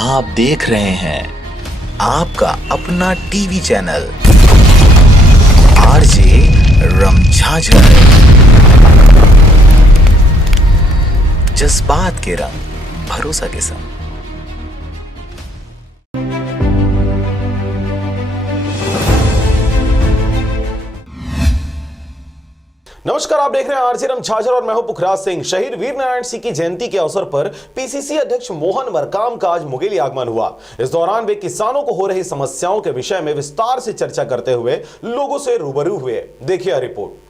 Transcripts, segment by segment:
आप देख रहे हैं आपका अपना टीवी चैनल आरजे रमझाझर। जज्बात के रंग, भरोसा के संग। नमस्कार, आप देख रहे हैं आरजे रमझाझर और मैं हूं पुखराज सिंह। शहीद वीर नारायण सिंह की जयंती के अवसर पर पीसीसी अध्यक्ष मोहन मरकाम का आज मुंगेली आगमन हुआ। इस दौरान वे किसानों को हो रही समस्याओं के विषय में विस्तार से चर्चा करते हुए लोगों से रूबरू हुए। देखिए रिपोर्ट।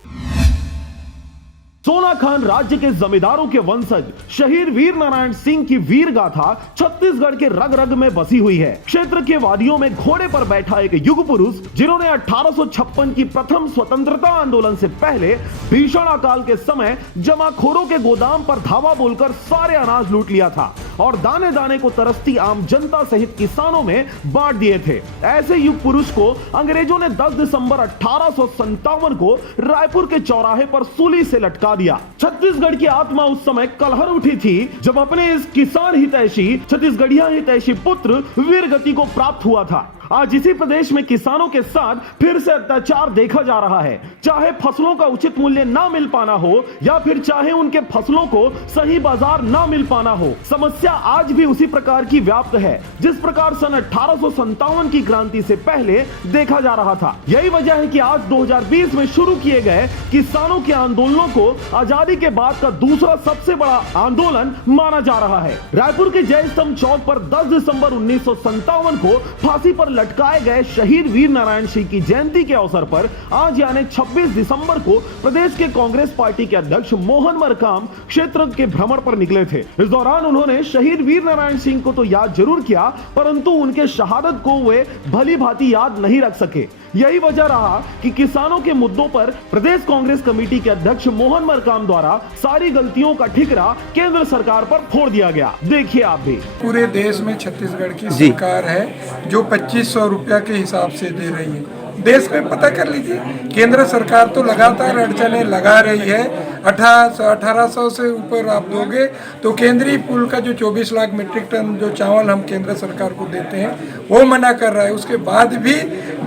सोना खान राज्य के जमींदारों के वंशज शहीद वीर नारायण सिंह की वीर गाथा छत्तीसगढ़ के रग रग में बसी हुई है। क्षेत्र के वादियों में घोड़े पर बैठा एक युग पुरुष जिन्होंने 1856 की प्रथम स्वतंत्रता आंदोलन से पहले भीषण अकाल के समय जमाखोरों के गोदाम पर धावा बोलकर सारे अनाज लूट लिया था और दाने दाने को तरसती आम जनता सहित किसानों में बांट दिए थे। ऐसे युग पुरुष को अंग्रेजों ने 10 दिसंबर 1857 को रायपुर के चौराहे पर सूली से लटका दिया। छत्तीसगढ़ की आत्मा उस समय कलहर उठी थी जब अपने इस किसान हितैषी छत्तीसगढ़िया हितैषी पुत्र वीरगति को प्राप्त हुआ था। आज इसी प्रदेश में किसानों के साथ फिर से अत्याचार देखा जा रहा है। चाहे फसलों का उचित मूल्य ना मिल पाना हो या फिर चाहे उनके फसलों को सही बाजार ना मिल पाना हो, समस्या आज भी उसी प्रकार की व्याप्त है जिस प्रकार सन 1857 की क्रांति से पहले देखा जा रहा था। यही वजह है कि आज 2020 में शुरू किए गए किसानों के आंदोलनों को आजादी के बाद का दूसरा सबसे बड़ा आंदोलन माना जा रहा है। रायपुर के जय स्तंभ चौक पर 10 दिसंबर 1957 को फांसी पर लटकाए गए शहीद वीर नारायण सिंह की जयंती के अवसर पर आज यानी 26 दिसंबर को प्रदेश के कांग्रेस पार्टी के अध्यक्ष मोहन मरकाम क्षेत्र के भ्रमण पर निकले थे। इस दौरान उन्होंने शहीद वीर नारायण सिंह को तो याद जरूर किया, परंतु उनके शहादत को वे भली भांति याद नहीं रख सके। यही वजह रहा कि किसानों के मुद्दों पर प्रदेश कांग्रेस कमेटी के अध्यक्ष मोहन मरकाम द्वारा सारी गलतियों का ठिकरा केंद्र सरकार पर फोड़ दिया गया। देखिए आप भी। पूरे देश में छत्तीसगढ़ की सरकार है जो 2500 रुपया के हिसाब से दे रही है। देश में पता कर लीजिए, केंद्र सरकार तो लगातार अड़चने लगा रही है। 1800 से ऊपर आप दोगे तो केंद्रीय पूल का जो 24 लाख मीट्रिक टन जो चावल हम केंद्र सरकार को देते हैं वो मना कर रहा है। उसके बाद भी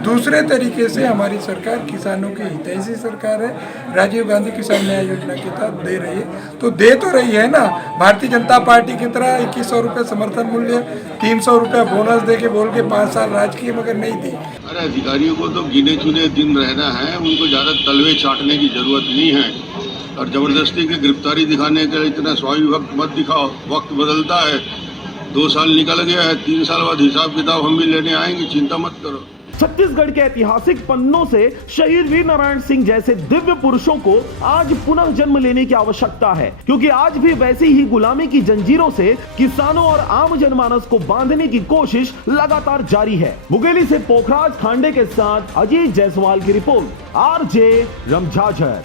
दूसरे तरीके से हमारी सरकार किसानों की हितैषी सरकार है। राजीव गांधी किसान न्याय योजना के तहत दे रही है, तो दे तो रही है ना। भारतीय जनता पार्टी की तरह 2100 रुपये समर्थन मूल्य, 300 रुपये बोनस दे के बोल के 5 साल राज किए मगर नहीं दी। अरे अधिकारियों को तो गिने चुने दिन रहना है, उनको ज़्यादा तलवे चाटने की जरूरत नहीं है और ज़बरदस्ती की गिरफ्तारी दिखाने के लिए इतना स्वाभाविक वक्त मत दिखाओ। वक्त बदलता है, 2 साल निकल गया है, 3 साल बाद हिसाब किताब हम भी लेने आएंगे, चिंता मत करो। छत्तीसगढ़ के ऐतिहासिक पन्नों से शहीद वीर नारायण सिंह जैसे दिव्य पुरुषों को आज पुनः जन्म लेने की आवश्यकता है, क्योंकि आज भी वैसी ही गुलामी की जंजीरों से किसानों और आम जनमानस को बांधने की कोशिश लगातार जारी है। मुंगेली से पोखराज खांडे के साथ अजीत जायसवाल की रिपोर्ट, आरजे रमझाझर।